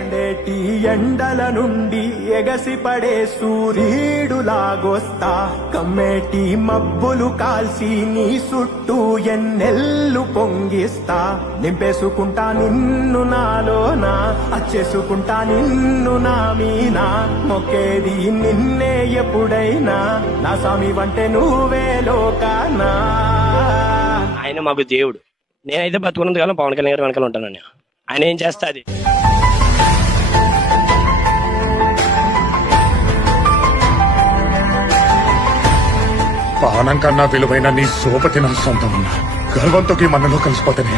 మండేటి ఎండల నుండి ఎగసిపడే సూర్యుడులాగొస్తా కమ్మేటి మబ్బులు కాల్సి నీ చుట్టూ ఎన్నెల్లు పొంగిస్తా నింపేసుకుంటా నిన్ను నాలోనా అచ్చేసుకుంటా నిన్ను నా మీనా మొక్కేది నిన్నే ఎప్పుడైనా నా స్వామి వంటే నువ్వే లోకానా. ఆయన మాకు దేవుడు. నేనైతే బతుకున్నంత కాలం పవన్ కళ్యాణ్ గారి వెనకాల ఉంటానని. ఆయన ఏం చేస్తా అది. పానం కన్నా విలువైన నీ సోపతి నా సొంతం. గర్వంతో మనలో కలిసిపోతానే.